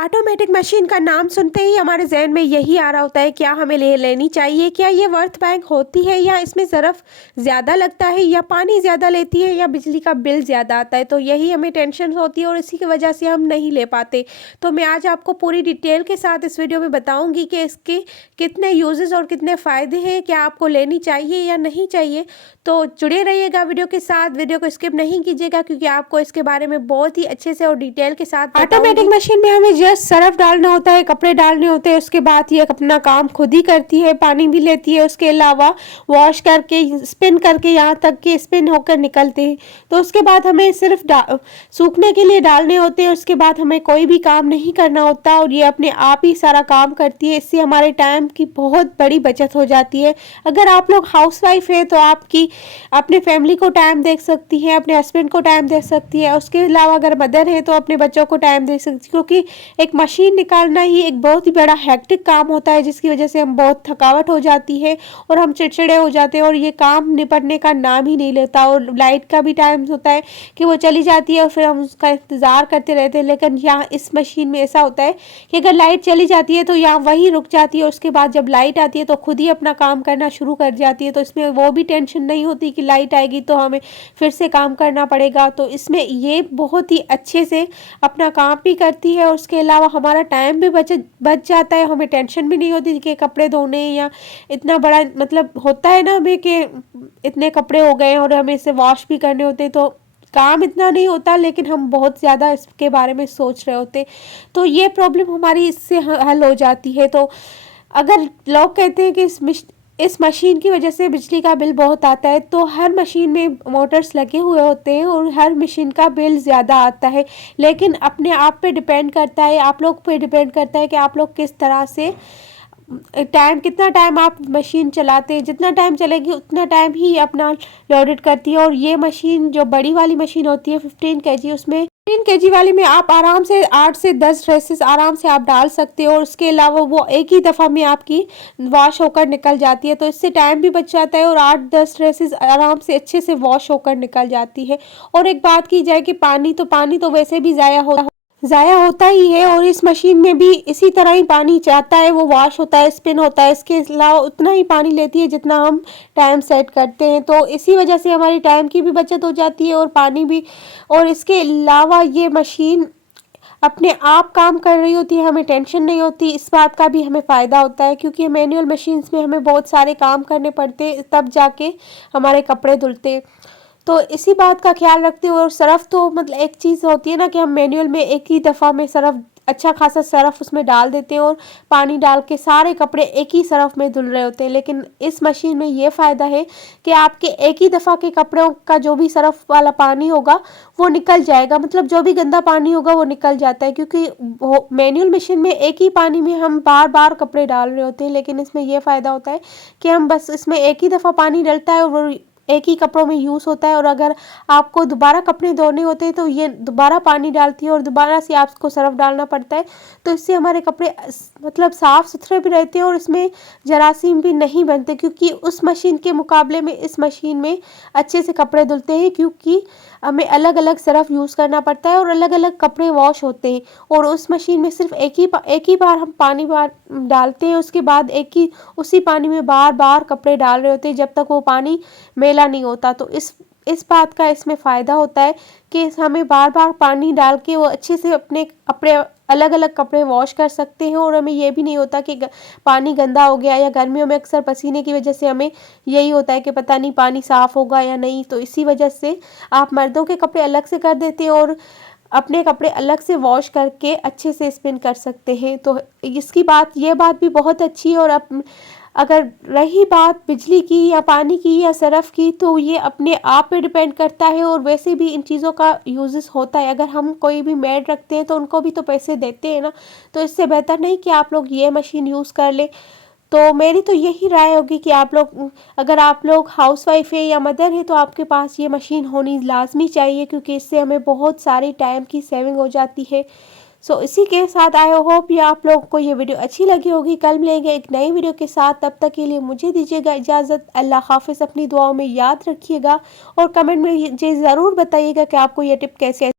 Automatic machine का नाम सुनते ही हमारे ज़हन में यही आ रहा होता है, क्या हमें लेनी चाहिए? क्या ये वर्थ बैंक होती है, या इसमें ज़रफ़ ज़्यादा लगता है, या पानी ज़्यादा लेती है, या बिजली का बिल ज़्यादा आता है? तो यही हमें टेंशन होती है और इसी की वजह से हम नहीं ले पाते। तो मैं आज आपको पूरी डिटेल के साथ इस वीडियो में बताऊँगी कि इसके कितने यूज़ेज़ और कितने फ़ायदे हैं, क्या आपको लेनी चाहिए या नहीं चाहिए? तो जुड़े रहिएगा वीडियो के साथ, वीडियो को स्किप नहीं कीजिएगा, क्योंकि आपको इसके बारे में बहुत ही अच्छे से और डिटेल के साथ ऑटोमेटिक मशीन में हमें जस्ट सर्फ डालना होता है, कपड़े डालने होते हैं, उसके बाद ये अपना काम खुद ही करती है, पानी भी लेती है, उसके अलावा वॉश करके स्पिन करके यहाँ तक कि स्पिन होकर निकलते हैं। तो उसके बाद हमें सिर्फ सूखने के लिए डालने होते हैं, उसके बाद हमें कोई भी काम नहीं करना होता और ये अपने आप ही सारा काम करती है। इससे हमारे टाइम की बहुत बड़ी बचत हो जाती है। अगर आप लोग हाउसवाइफ है तो आपकी अपने फैमिली को टाइम दे सकती है, अपने हस्बैंड को टाइम दे सकती है। उसके अलावा अगर मदर है तो अपने बच्चों को टाइम दे सकती है, क्योंकि एक मशीन निकालना ही एक बहुत ही बड़ा हेक्टिक काम होता है, जिसकी वजह से हम बहुत थकावट हो जाती है और हम चिड़चिड़े हो जाते हैं और ये काम निपटने का नाम ही नहीं लेता। और लाइट का भी टाइम होता है कि वो चली जाती है और फिर हम उसका इंतज़ार करते रहते हैं। लेकिन यहाँ इस मशीन में ऐसा होता है कि अगर लाइट चली जाती है तो यहाँ वहीं रुक जाती है, उसके बाद जब लाइट आती है तो खुद ही अपना काम करना शुरू कर जाती है। तो इसमें वो भी टेंशन नहीं होती कि लाइट आएगी तो हमें फिर से काम करना पड़ेगा। तो इसमें ये बहुत ही अच्छे से अपना काम भी करती है और उसके अलावा हमारा टाइम भी बच जाता है। हमें टेंशन भी नहीं होती कि कपड़े धोने या इतना बड़ा मतलब होता है ना हमें कि इतने कपड़े हो गए और हमें इसे वॉश भी करने होते, तो काम इतना नहीं होता, लेकिन हम बहुत ज़्यादा इसके बारे में सोच रहे होते। तो ये प्रॉब्लम हमारी इससे हल हो जाती है। तो अगर लोग कहते हैं कि इस मशीन की वजह से बिजली का बिल बहुत आता है, तो हर मशीन में मोटर्स लगे हुए होते हैं और हर मशीन का बिल ज़्यादा आता है। लेकिन अपने आप पे डिपेंड करता है, आप लोग पे डिपेंड करता है कि आप लोग किस तरह से कितना टाइम आप मशीन चलाते हैं। जितना टाइम चलेगी उतना टाइम ही अपना लोडेड करती है। और ये मशीन जो बड़ी वाली मशीन होती है 15 केजी, उसमें 15 केजी वाली में आप आराम से 8 से 10 ड्रेसेस आराम से आप डाल सकते हो और उसके अलावा वो एक ही दफ़ा में आपकी वॉश होकर निकल जाती है। तो इससे टाइम भी बच जाता है और 8-10 ड्रेसेस आराम से अच्छे से वॉश होकर निकल जाती है। और एक बात की जाए कि पानी तो वैसे भी ज़ाया होता ही है और इस मशीन में भी इसी तरह ही पानी जाता है, वो वॉश होता है, स्पिन होता है। इसके अलावा उतना ही पानी लेती है जितना हम टाइम सेट करते हैं। तो इसी वजह से हमारी टाइम की भी बचत हो जाती है और पानी भी। और इसके अलावा ये मशीन अपने आप काम कर रही होती है, हमें टेंशन नहीं होती। इस बात का भी हमें फ़ायदा होता है, क्योंकि मैनुअल मशीन्स में हमें बहुत सारे काम करने पड़ते हैं, तब जाके हमारे कपड़े धुलते हैं। तो इसी बात का ख्याल रखते हुए, और सर्फ़ तो मतलब एक चीज़ होती है ना कि हम मैनुअल में एक ही दफ़ा में सर्फ़ अच्छा खासा सर्फ़ उसमें डाल देते हैं और पानी डाल के सारे कपड़े एक ही सर्फ़ में धुल रहे होते हैं। लेकिन इस मशीन में ये फ़ायदा है कि आपके एक ही दफ़ा के कपड़ों का जो भी सर्फ़ वाला पानी होगा वो निकल जाएगा, मतलब जो भी गंदा पानी होगा वो निकल जाता है, क्योंकि वो मैनुअल मशीन में एक ही पानी में हम बार बार कपड़े डाल रहे होते हैं। लेकिन इसमें ये फ़ायदा होता है कि हम बस इसमें एक ही दफ़ा पानी डलता है और वो एक ही कपड़ों में यूज़ होता है। और अगर आपको दोबारा कपड़े धोने होते हैं तो ये दोबारा पानी डालती है और दोबारा से आपको सर्फ डालना पड़ता है। तो इससे हमारे कपड़े मतलब साफ़ सुथरे भी रहते हैं और इसमें जरासीम भी नहीं बनते, क्योंकि उस मशीन के मुकाबले में इस मशीन में अच्छे से कपड़े धुलते हैं, क्योंकि हमें अलग अलग सर्फ यूज़ करना पड़ता है और अलग अलग कपड़े वॉश होते हैं। और उस मशीन में सिर्फ एक ही बार हम पानी डालते हैं, उसके बाद उसी पानी में बार बार कपड़े डाल रहे होते हैं जब तक वो पानी मेला नहीं होता। तो इस बात का इसमें फ़ायदा होता है कि हमें बार बार पानी डाल के वो अच्छे से अपने कपड़े अलग अलग कपड़े वॉश कर सकते हैं। और हमें ये भी नहीं होता कि पानी गंदा हो गया, या गर्मियों में अक्सर पसीने की वजह से हमें यही होता है कि पता नहीं पानी साफ़ होगा या नहीं। तो इसी वजह से आप मर्दों के कपड़े अलग से कर देते हैं और अपने कपड़े अलग से वॉश करके अच्छे से स्पिन कर सकते हैं। तो ये बात भी बहुत अच्छी है। और अगर रही बात बिजली की या पानी की या सर्फ़ की, तो ये अपने आप पे डिपेंड करता है। और वैसे भी इन चीज़ों का यूज़ेस होता है, अगर हम कोई भी मेड रखते हैं तो उनको भी तो पैसे देते हैं ना। तो इससे बेहतर नहीं कि आप लोग ये मशीन यूज़ कर लें। तो मेरी तो यही राय होगी कि अगर आप लोग हाउसवाइफ है या मदर है तो आपके पास ये मशीन होनी लाजमी चाहिए, क्योंकि इससे हमें बहुत सारी टाइम की सेविंग हो जाती है। सो इसी के साथ आई होप ये आप लोगों को ये वीडियो अच्छी लगी होगी। कल मिलेंगे एक नई वीडियो के साथ, तब तक के लिए मुझे दीजिएगा इजाज़त। अल्लाह हाफ़िज़। अपनी दुआओं में याद रखिएगा और कमेंट में मुझे ज़रूर बताइएगा कि आपको ये टिप कैसे